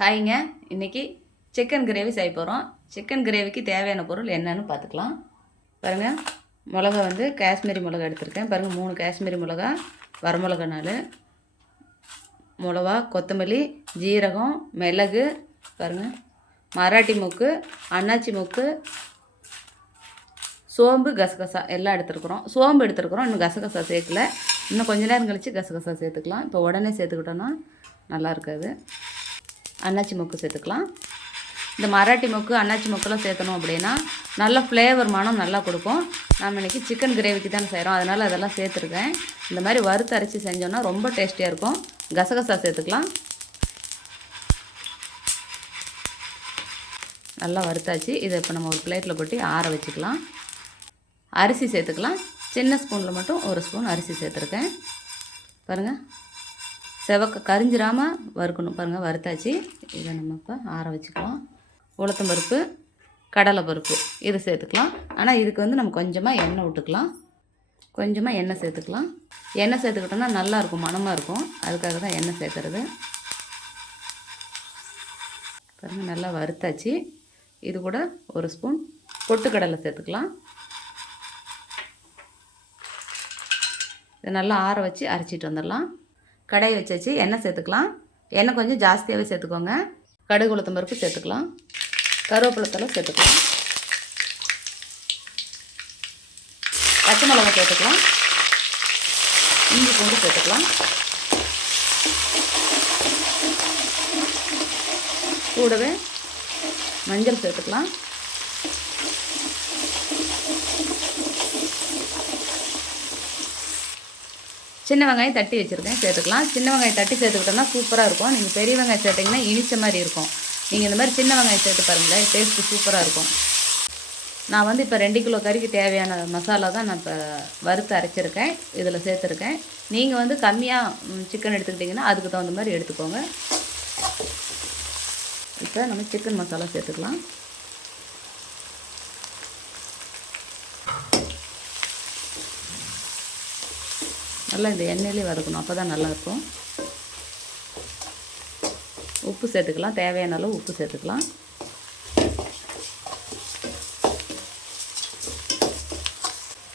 ஹாய்ங்க. இன்றைக்கி chicken gravy செய்ய போகிறோம். சிக்கன் கிரேவிக்கு தேவையான பொருள் என்னன்னு பார்த்துக்கலாம். பாருங்கள், மிளகா வந்து காஷ்மீரி மிளகா எடுத்திருக்கேன். பாருங்கள், 3 காஷ்மீரி மிளகா, வரமிளகா 4, மிளகா, கொத்தமல்லி, ஜீரகம், மிளகு, பாருங்கள், மராட்டி மூக்கு, அன்னாச்சி மூக்கு, சோம்பு, கசகசா எல்லாம் எடுத்துருக்குறோம். சோம்பு எடுத்துருக்குறோம், இன்னும் கசகசா சேர்க்கல. இன்னும் கொஞ்ச நேரம் கழித்து கசகசா சேர்த்துக்கலாம். இப்போ உடனே சேர்த்துக்கிட்டோன்னா நல்லா இருக்காது. அன்னாச்சி மொக்கு சேர்த்துக்கலாம். இந்த மராட்டி மொக்கு, அன்னாச்சி மொக்கெல்லாம் சேர்த்தணும் அப்படின்னா நல்ல ஃப்ளேவர், மனம் நல்லா கொடுக்கும். நம்ம இன்றைக்கி சிக்கன் கிரேவிக்கு தானே செய்கிறோம், அதனால் அதெல்லாம் சேர்த்துருக்கேன். இந்த மாதிரி வறுத்து அரைச்சி செஞ்சோன்னா ரொம்ப டேஸ்டியாக இருக்கும். கசகசா சேர்த்துக்கலாம். நல்லா வறுத்தாச்சு. இதை இப்போ நம்ம ஒரு பிளேட்டில் கொட்டி ஆற வச்சுக்கலாம். அரிசி சேர்த்துக்கலாம். சின்ன ஸ்பூனில் மட்டும் 1 ஸ்பூன் அரிசி சேர்த்துருக்கேன். பாருங்கள், கரிஞ்சிராமல் வறுக்கணும். பாருங்கள், வறுத்தாச்சு. இதை நம்ம இப்போ ஆற வச்சுக்கலாம். உளுத்தம்பருப்பு, கடலைப்பருப்பு இதை சேர்த்துக்கலாம். ஆனால் இதுக்கு வந்து நம்ம கொஞ்சமாக எண்ணெய் விட்டுக்கலாம். கொஞ்சமாக எண்ணெய் சேர்த்துக்கலாம். எண்ணெய் சேர்த்துக்கிட்டோன்னா நல்லாயிருக்கும், மணமாக இருக்கும். அதுக்காக தான் எண்ணெய் சேர்க்குறது. பாருங்கள், நல்லா வறுத்தாச்சு. இது கூட 1 ஸ்பூன் பொட்டுக்கடலை சேர்த்துக்கலாம். இதை நல்லா ஆற வச்சு அரைச்சிட்டு வந்துடலாம். கடாயை வச்சாச்சு. எண்ணெய் சேர்த்துக்கலாம். எண்ணெய் கொஞ்சம் ஜாஸ்தியாகவே சேர்த்துக்கோங்க. கடுகு, உளுத்தம் பருப்பு சேர்த்துக்கலாம். கருவேப்பிலை தழை சேர்த்துக்கலாம். பச்சை மிளகாய் சேர்த்துக்கலாம். இஞ்சி பூண்டு சேர்த்துக்கலாம். கூடவே மஞ்சள் சேர்த்துக்கலாம். சின்ன வெங்காயம் தட்டி வச்சுருக்கேன், சேர்த்துக்கலாம். சின்ன வெங்காயம் தட்டி சேர்த்துக்கிட்டோம்னா சூப்பராக இருக்கும். நீங்கள் பெரிய வெங்காயம் சேர்த்திங்கன்னா இனிச்ச மாதிரி இருக்கும். நீங்கள் இந்த மாதிரி சின்ன வெங்காயம் சேர்த்து பாருங்களேன், டேஸ்ட்டு சூப்பராக இருக்கும். நான் வந்து இப்போ 2 கிலோ கறிக்கு தேவையான மசாலா தான் நான் இப்போ வறுத்து அரைச்சிருக்கேன், இதில் சேர்த்துருக்கேன். நீங்கள் வந்து கம்மியாக சிக்கன் எடுத்துக்கிட்டிங்கன்னா அதுக்கு தகுந்த மாதிரி எடுத்துக்கோங்க. இப்போ நம்ம சிக்கன் மசாலா சேர்த்துக்கலாம். நல்லா இந்த எண்ணெயிலே வதக்கணும், அப்போ தான் நல்லாயிருக்கும். உப்பு சேர்த்துக்கலாம். தேவையான அளவு உப்பு சேர்த்துக்கலாம்.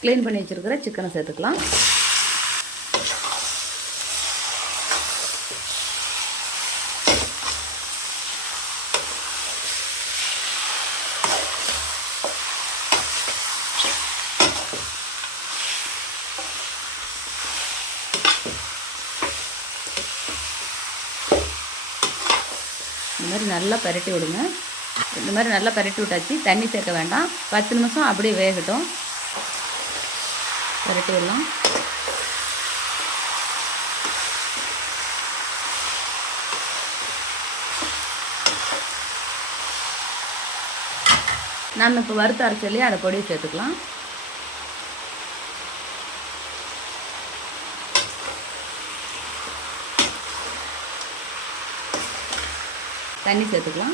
க்ளீன் பண்ணி வச்சுருக்கிற சிக்கனை சேர்த்துக்கலாம். இந்த மாதிரி நல்லா பரட்டி விடுங்க. இந்த மாதிரி நல்லா பரட்டி விட்டாச்சு. தண்ணி சேர்க்க வேண்டாம். 10 நிமிஷம் அப்படியே வேகட்டும். பரட்டி விடலாம். நம்ம இப்போ வறுத்து அரைச்சலையே அதை பொடியை சேர்த்துக்கலாம். தண்ணி சேர்த்துக்கலாம்.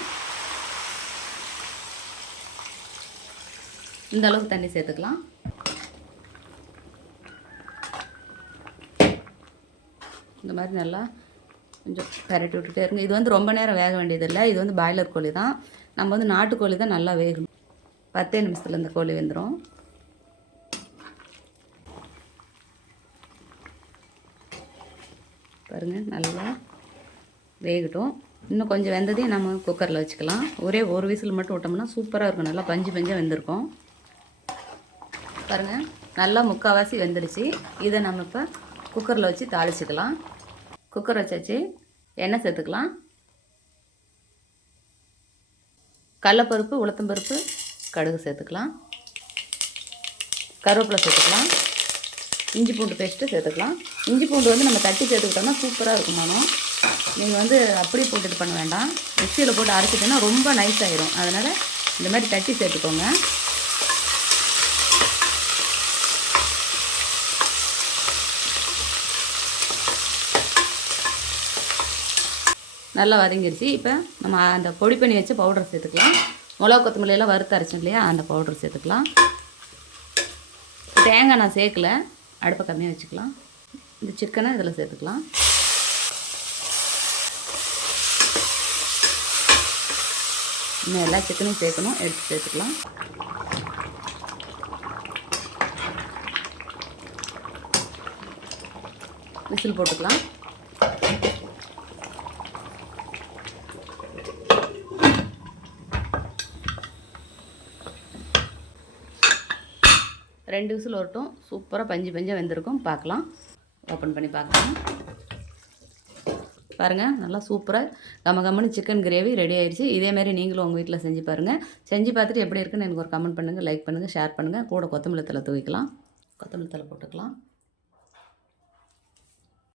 இந்த அளவுக்கு தண்ணி சேர்த்துக்கலாம். இந்த மாதிரி நல்லா கொஞ்சம் பரட்டி விட்டுட்டே இருங்க. இது வந்து ரொம்ப நேரம் வேக வேண்டியதில்லை. இது வந்து பாய்லர் கோழி தான். நம்ம வந்து நாட்டுக்கோழி தான் நல்லா வேகணும். 10 நிமிஷத்தில் இந்த கோழி வெந்துடும். பாருங்கள், நல்லா வேகட்டும். இன்னும் கொஞ்சம் வெந்ததையும் நம்ம குக்கரில் வச்சுக்கலாம். ஒரே ஒரு விசில் மட்டும் விட்டோம்னா சூப்பராக இருக்கும். நல்லா பஞ்சு பஞ்சாக வெந்திருக்கும். பாருங்கள், நல்லா முக்கால்வாசி வெந்துருச்சு. இதை நம்ம இப்போ குக்கரில் வச்சு தாளிச்சிக்கலாம். குக்கர் வச்சாச்சு. எண்ணெய் சேர்த்துக்கலாம். கடலைப்பருப்பு, உளுத்தம்பருப்பு, கடுகு சேர்த்துக்கலாம். கருவேப்பிலை சேர்த்துக்கலாம். இஞ்சி பூண்டு பேஸ்ட்டு சேர்த்துக்கலாம். இஞ்சி பூண்டு வந்து நம்ம தட்டி சேர்த்துக்கிட்டோம்னா சூப்பராக இருக்கும் மனம். நீங்கள் வந்து அப்படியே போட்டு இது பண்ண வேண்டாம். மிக்சியில் போட்டு அரைச்சிட்டோன்னா ரொம்ப நைஸ் ஆயிரும். அதனால் இந்த மாதிரி தட்டி சேர்த்துக்கோங்க. நல்லா வதங்கிருச்சு. இப்போ நம்ம அந்த பொடி பண்ணி வச்ச பவுடர் சேர்த்துக்கலாம். மிளகா, கொத்தமல்லியெல்லாம் வறுத்து அரைச்சோம் இல்லையா, அந்த பவுடர் சேர்த்துக்கலாம். தேங்காய் நான் சேர்க்கல, அடுப்பை கம்மியாக வச்சுக்கலாம். இந்த சிக்கனை இதில் சேர்த்துக்கலாம். இன்னும் எல்லா சிக்கனையும் சேர்க்கணும், எடுத்து சேர்த்துக்கலாம். விசில் போட்டுக்கலாம். ரெண்டு விசில் வரட்டும். சூப்பராக பஞ்சு பஞ்சாக வெந்திருக்கும். பார்க்கலாம், ஓப்பன் பண்ணி பார்க்கலாம். பாருங்கள், நல்லா சூப்பராக கமகமன்னு சிக்கன் கிரேவி ரெடி ஆயிடுச்சு. இதேமாரி நீங்களும் உங்கள் வீட்டில் செஞ்சு பாருங்கள். செஞ்சு பார்த்துட்டு எப்படி இருக்குன்னு எனக்கு ஒரு கமெண்ட் பண்ணுங்கள், லைக் பண்ணுங்கள், ஷேர் பண்ணுங்கள். கூட கொத்தமல்லி தழை தூவிக்கலாம். கொத்தமல்லி தழை போட்டுக்கலாம்.